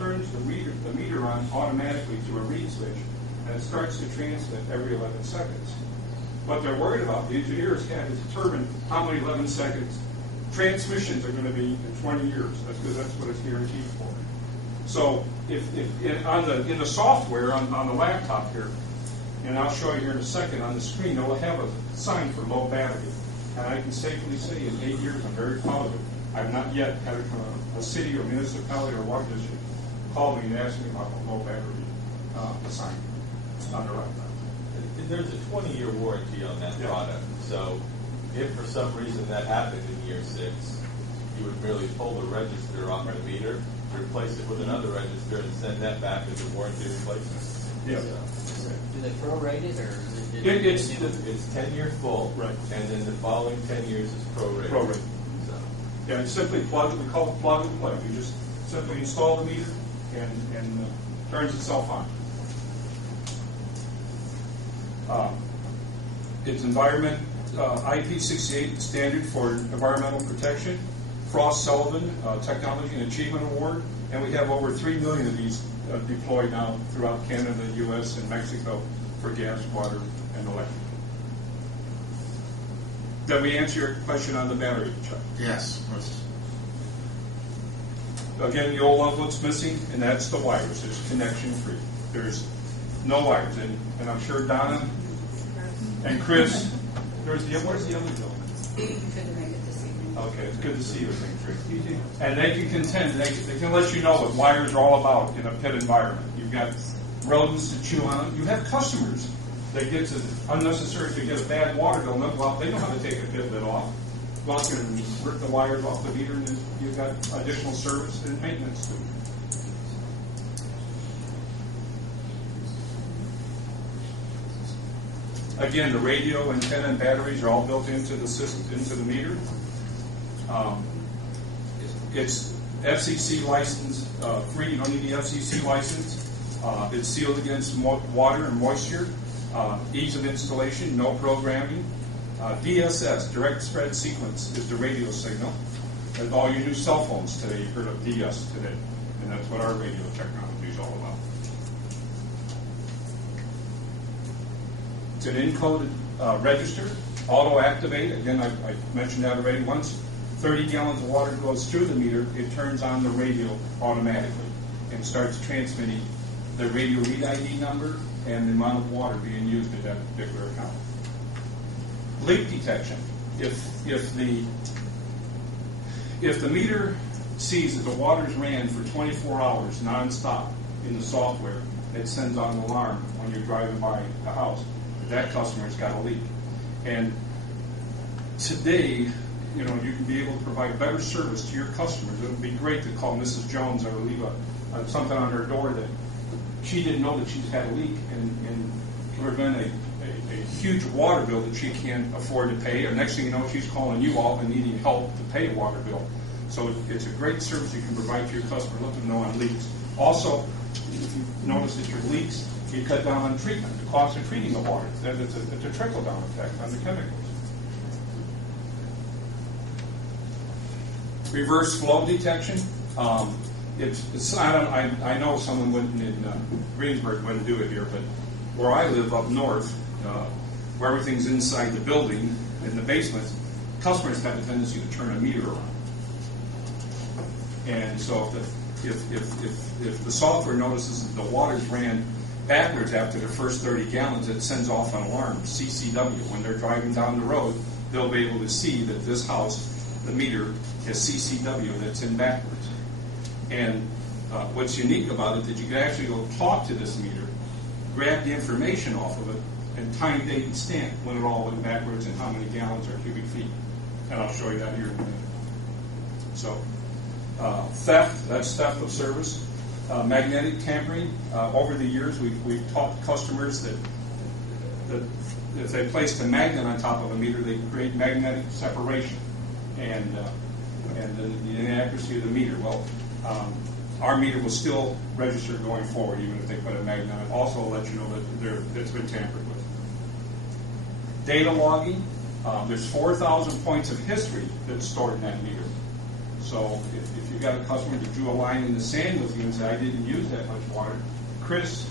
turns the meter on automatically through a reed switch, and it starts to transmit every 11 seconds. What they're worried about, the engineers have to determine how many 11 seconds transmissions are going to be in 20 years. That's because that's what it's guaranteed for. So in the software on the laptop here, and I'll show you here in a second on the screen, it will have a sign for low battery. And I can safely say in 8 years, I'm very proud of it. I've not yet had a city or municipality or water district call me and ask me about a low battery sign on the laptop. There's a 20-year warranty on that product. So if for some reason that happened in year 6, you would merely pull the register off the meter, replace it with another register, and send that back as a warranty replacement. Yeah. So, do they prorate it, or it's 10 years full, right? And then the following 10 years is prorated. Prorated. So. Yeah, it's simply plug. We call it plug and play. You just simply install the meter and turns itself on. It's environment IP68 standard for environmental protection, Frost Sullivan Technology and Achievement Award, and we have over 3 million of these deployed now throughout Canada, U.S., and Mexico for gas, water, and electric. Did we answer your question on the battery, Chuck? Yes. Again, you'll love what's missing, and that's the wires. It's connection free. There's no wires, and I'm sure Donna and Chris. Where's the other gentleman? He couldn't make it this evening. Okay, it's good to see you again, Chris. And they can contend. They can let you know what wires are all about in a pit environment. You've got rodents to chew on. You have customers that get to unnecessary to get a bad water bill. Well, they know how to take a pit lid off. Go out there and rip the wires off the meter, and then you've got additional service and maintenance too. Again, the radio, antenna, and batteries are all built into the system, into the meter. It's FCC license free. You don't need the FCC license. It's sealed against water and moisture. Ease of installation, no programming. DSS, direct spread sequence, is the radio signal. And all your new cell phones today, you've heard of DS today. And that's what our radio technology is all about. It's an encoded register, auto-activate. Again, I mentioned that already. Once 30 gallons of water goes through the meter, it turns on the radio automatically and starts transmitting the radio read ID number and the amount of water being used at that particular account. Leak detection. If the meter sees that the water's ran for 24 hours nonstop in the software, it sends out an alarm when you're driving by the house. That customer's got a leak. And today, you can be able to provide better service to your customers. It would be great to call Mrs. Jones or leave something on her door that she didn't know that she's had a leak and prevent a huge water bill that she can't afford to pay. Or next thing you know, she's calling you all and needing help to pay a water bill. So it's a great service you can provide to your customer. Let them know on leaks. Also, if you notice that your leaks, you cut down on treatment, the cost of treating the water. It's a trickle-down effect on the chemicals. Reverse flow detection. I know someone wouldn't in Greensburg wouldn't do it here, but where I live up north, where everything's inside the building, in the basement, customers have a tendency to turn a meter on. And so if the software notices that the water's ran backwards after the first 30 gallons, it sends off an alarm, CCW. When they're driving down the road, they'll be able to see that this house, the meter, has CCW that's in backwards. And what's unique about it, that you can actually go talk to this meter, grab the information off of it, and time, date, and stamp when it all went backwards and how many gallons or cubic feet. And I'll show you that here in a minute. So, theft, that's theft of service. Magnetic tampering. Over the years, we've taught customers that if they placed a magnet on top of a meter, they create magnetic separation and the inaccuracy of the meter. Well, our meter will still register going forward, even if they put a magnet on it. Also, let you know that it's been tampered with. Data logging. There's 4,000 points of history that's stored in that meter. So if you got a customer that drew a line in the sand with you and said, I didn't use that much water, Chris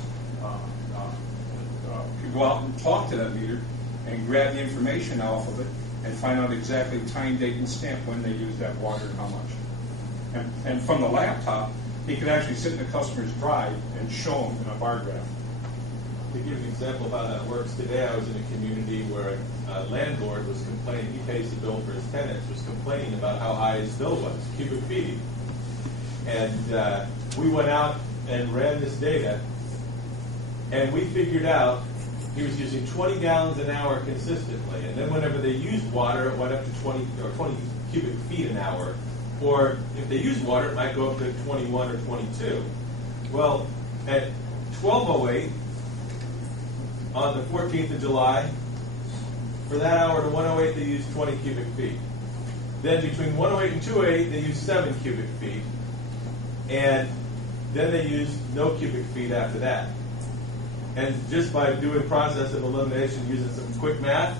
could go out and talk to that meter and grab the information off of it and find out exactly time, date, and stamp when they used that water and how much. And from the laptop, he could actually sit in the customer's drive and show them in a bar graph. To give an example of how that works, today I was in a community where a landlord was complaining, he pays the bill for his tenants, was complaining about how high his bill was, cubic feet. And we went out and ran this data, and we figured out he was using 20 gallons an hour consistently. And then whenever they used water, it went up to 20 cubic feet an hour. Or if they used water, it might go up to 21 or 22. Well, at 12:08, on the 14th of July, for that hour to 1:08, they used 20 cubic feet. Then between 1:08 and 2:08, they used 7 cubic feet. And then they used no cubic feet after that. And just by doing process of elimination, using some quick math,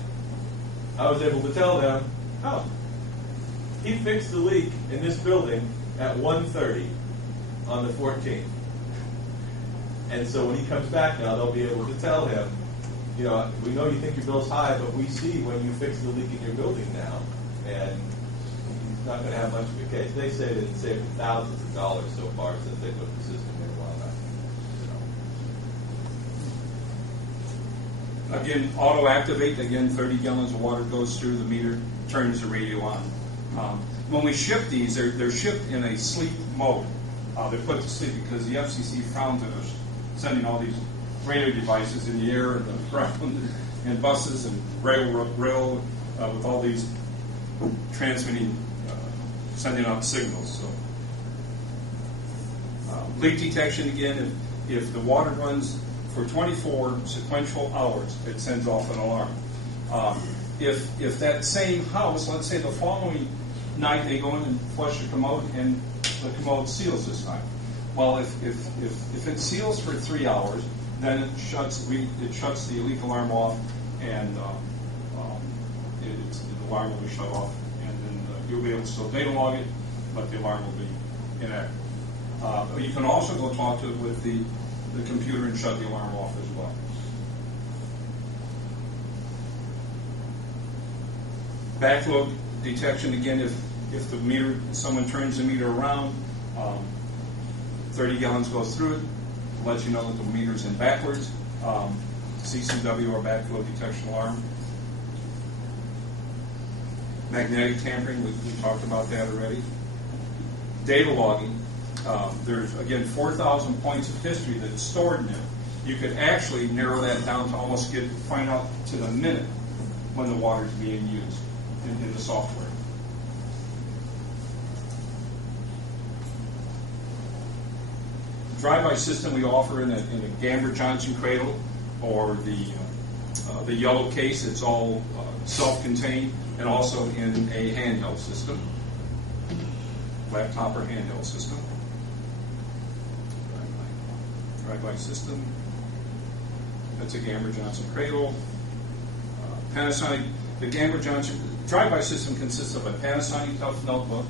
I was able to tell them, oh, he fixed the leak in this building at 1:30 on the 14th. And so when he comes back now, they'll be able to tell him, you know, we know you think your bill's high, but we see when you fix the leak in your building now, and he's not going to have much of a case. They say that it's saved thousands of dollars so far since they put the system in a while back. Again, auto activate. Again, 30 gallons of water goes through the meter, turns the radio on. When we ship these, they're shipped in a sleep mode. They're put to sleep because the FCC found that they're sending all these radio devices in the air and the ground and buses and rail with all these transmitting, sending out signals. So, leak detection again. If the water runs for 24 sequential hours, it sends off an alarm. If that same house, let's say the following night they go in and flush the commode and the commode seals this time. Well, if it seals for 3 hours, then it shuts the leak alarm off, and the alarm will be shut off, and then you'll be able to still data log it, but the alarm will be inactive. You can also go talk to it with the computer and shut the alarm off as well. Backflow detection, again, if someone turns the meter around, 30 gallons goes through it, lets you know that the meter's in backwards. CCW or backflow detection alarm. Magnetic tampering, we talked about that already. Data logging. There's, again, 4,000 points of history that's stored in it. You could actually narrow that down to almost find out to the minute when the water is being used in the software. Drive-by system we offer in a Gamber-Johnson cradle, or the yellow case. It's all self-contained, and also in a handheld system, laptop or handheld system. Drive-by system. That's a Gamber-Johnson cradle. Panasonic. The Gamber-Johnson drive-by system consists of a Panasonic Tough notebook,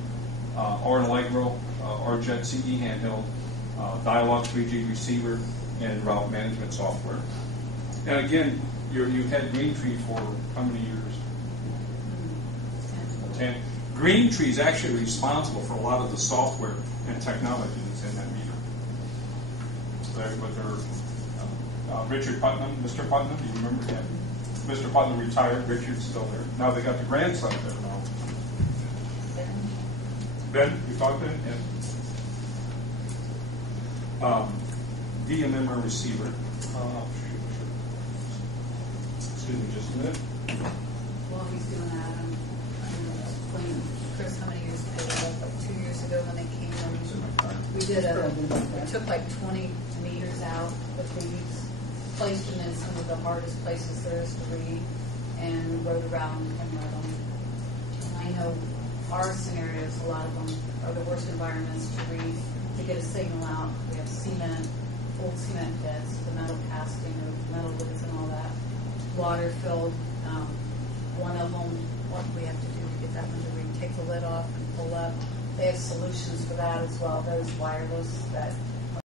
or an Allegro or Jet CE handheld, Dialog 3G receiver, and route management software. And again, you've had Greentree for how many years? 10. Greentree is actually responsible for a lot of the software and technology that's in that meter. With their Richard Putnam, Mr. Putnam, do you remember him? Mr. Putnam retired, Richard's still there. Now they got the grandson there now. Ben, you talked to him? Yeah. DMMR receiver. Excuse me just a minute. While he's doing that, I'm explaining, Chris, how many years ago, like 2 years ago when they came in, we took like 20 meters out of these, placed them in some of the hardest places there is to read, and rode around and read them. And I know our scenarios, a lot of them are the worst environments to read, to get a signal out. We have cement, old cement pits, the metal casting or metal lids and all that. Water filled. One of them, what we have to do to get that one to read, take the lid off and pull up, they have solutions for that as well, those wireless that